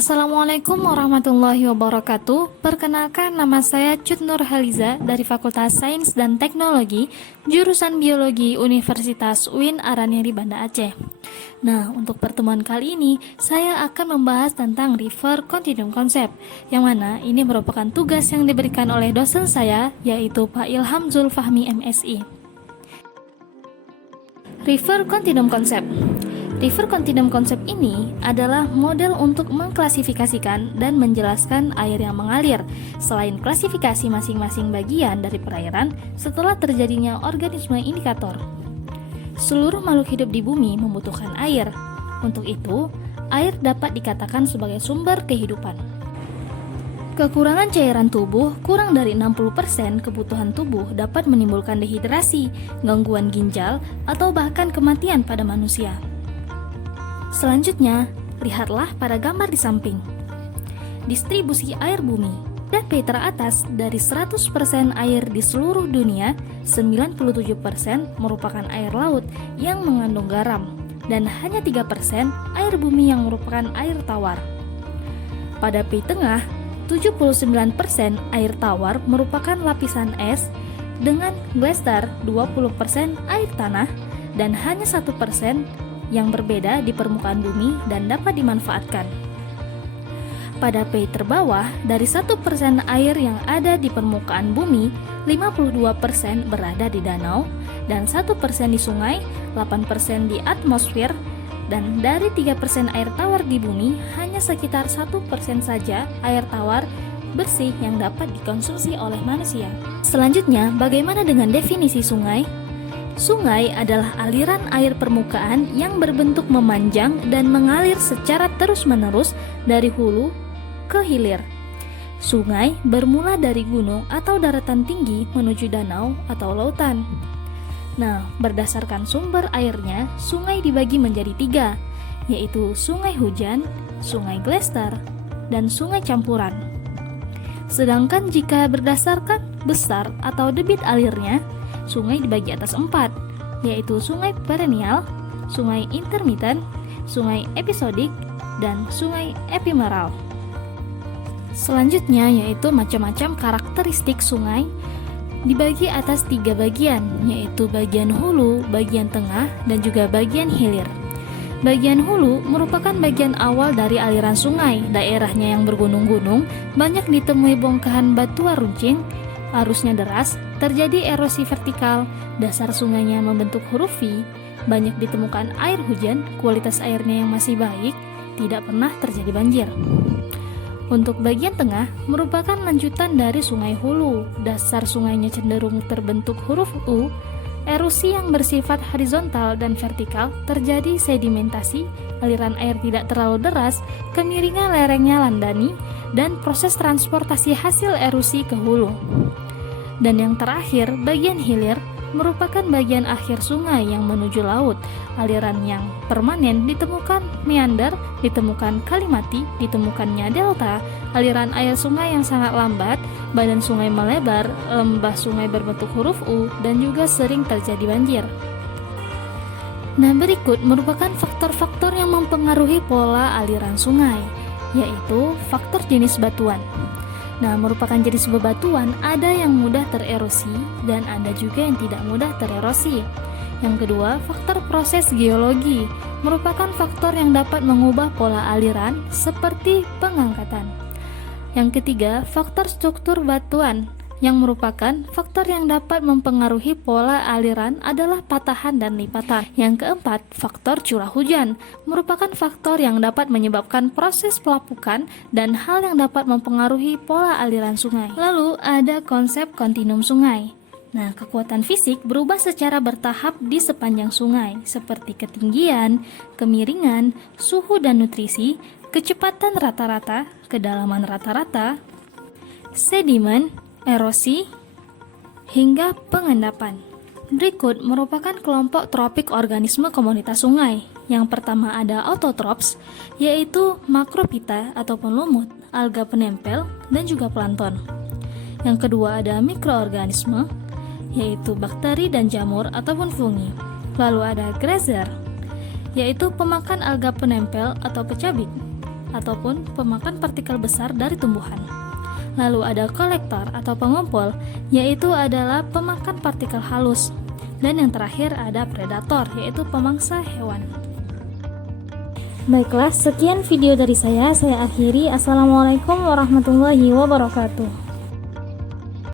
Assalamualaikum warahmatullahi wabarakatuh. Perkenalkan, nama saya Cut Nur Haliza dari Fakultas Sains dan Teknologi, jurusan Biologi Universitas UIN Araniri Banda Aceh. Nah, untuk pertemuan kali ini, saya akan membahas tentang River Continuum Concept, yang mana ini merupakan tugas yang diberikan oleh dosen saya, yaitu Pak Ilham Zulfahmi MSI. River Continuum Concept. River Continuum Concept ini adalah model untuk mengklasifikasikan dan menjelaskan air yang mengalir, selain klasifikasi masing-masing bagian dari perairan setelah terjadinya organisme indikator. Seluruh makhluk hidup di bumi membutuhkan air. Untuk itu, air dapat dikatakan sebagai sumber kehidupan. Kekurangan cairan tubuh kurang dari 60% kebutuhan tubuh dapat menimbulkan dehidrasi, gangguan ginjal, atau bahkan kematian pada manusia. Selanjutnya, lihatlah pada gambar di samping. Distribusi air bumi. DP teratas dari 100% air di seluruh dunia, 97% merupakan air laut yang mengandung garam, dan hanya 3% air bumi yang merupakan air tawar. Pada P tengah, 79% air tawar merupakan lapisan es, dengan glacier 20% air tanah, dan hanya 1% yang berbeda di permukaan bumi dan dapat dimanfaatkan. Pada P terbawah, dari 1% air yang ada di permukaan bumi, 52% berada di danau, dan 1% di sungai, 8% di atmosfer, dan dari 3% air tawar di bumi, hanya sekitar 1% saja air tawar bersih yang dapat dikonsumsi oleh manusia. Selanjutnya, bagaimana dengan definisi sungai? Sungai adalah aliran air permukaan yang berbentuk memanjang dan mengalir secara terus-menerus dari hulu ke hilir. Sungai bermula dari gunung atau daratan tinggi menuju danau atau lautan. Nah, berdasarkan sumber airnya, sungai dibagi menjadi 3, yaitu sungai hujan, sungai glacier, dan sungai campuran. Sedangkan jika berdasarkan besar atau debit alirnya, sungai dibagi atas 4, yaitu sungai perennial, sungai intermittent, sungai episodik, dan sungai epimeral. Selanjutnya yaitu macam-macam karakteristik sungai dibagi atas 3 bagian, yaitu bagian hulu, bagian tengah, dan juga bagian hilir. Bagian hulu merupakan bagian awal dari aliran sungai. Daerahnya yang bergunung-gunung, banyak ditemui bongkahan batuan runcing, arusnya deras, terjadi erosi vertikal, dasar sungainya membentuk huruf V, banyak ditemukan air hujan, kualitas airnya yang masih baik, tidak pernah terjadi banjir. Untuk bagian tengah, merupakan lanjutan dari sungai hulu, dasar sungainya cenderung terbentuk huruf U, erosi yang bersifat horizontal dan vertikal, terjadi sedimentasi, aliran air tidak terlalu deras, kemiringan lerengnya landani, dan proses transportasi hasil erosi ke hulu. Dan yang terakhir, bagian hilir merupakan bagian akhir sungai yang menuju laut. Aliran yang permanen ditemukan meander, ditemukan kalimati, ditemukannya delta, aliran air sungai yang sangat lambat, badan sungai melebar, lembah sungai berbentuk huruf U, dan juga sering terjadi banjir. Nah, berikut merupakan faktor-faktor yang mempengaruhi pola aliran sungai, yaitu faktor jenis batuan. Nah, merupakan jenis bebatuan, ada yang mudah tererosi dan ada juga yang tidak mudah tererosi. Yang kedua, faktor proses geologi merupakan faktor yang dapat mengubah pola aliran seperti pengangkatan. Yang ketiga, faktor struktur batuan yang merupakan faktor yang dapat mempengaruhi pola aliran adalah patahan dan lipatan. Yang keempat, faktor curah hujan merupakan faktor yang dapat menyebabkan proses pelapukan dan hal yang dapat mempengaruhi pola aliran sungai. Lalu ada konsep kontinum sungai. Nah, kekuatan fisik berubah secara bertahap di sepanjang sungai, seperti ketinggian, kemiringan, suhu dan nutrisi, kecepatan rata-rata, kedalaman rata-rata, sedimen, erosi, hingga pengendapan. Berikut merupakan kelompok tropik organisme komunitas sungai. Yang pertama ada autotrophs, yaitu makropita ataupun lumut, alga penempel, dan juga plankton. Yang kedua ada mikroorganisme, yaitu bakteri dan jamur ataupun fungi. Lalu ada grazer, yaitu pemakan alga penempel atau pecabit. ataupun pemakan partikel besar dari tumbuhan. Lalu ada kolektor atau pengumpul, yaitu adalah pemakan partikel halus. Dan yang terakhir ada predator, yaitu pemangsa hewan. Baiklah, sekian video dari saya akhiri. Assalamualaikum warahmatullahi wabarakatuh.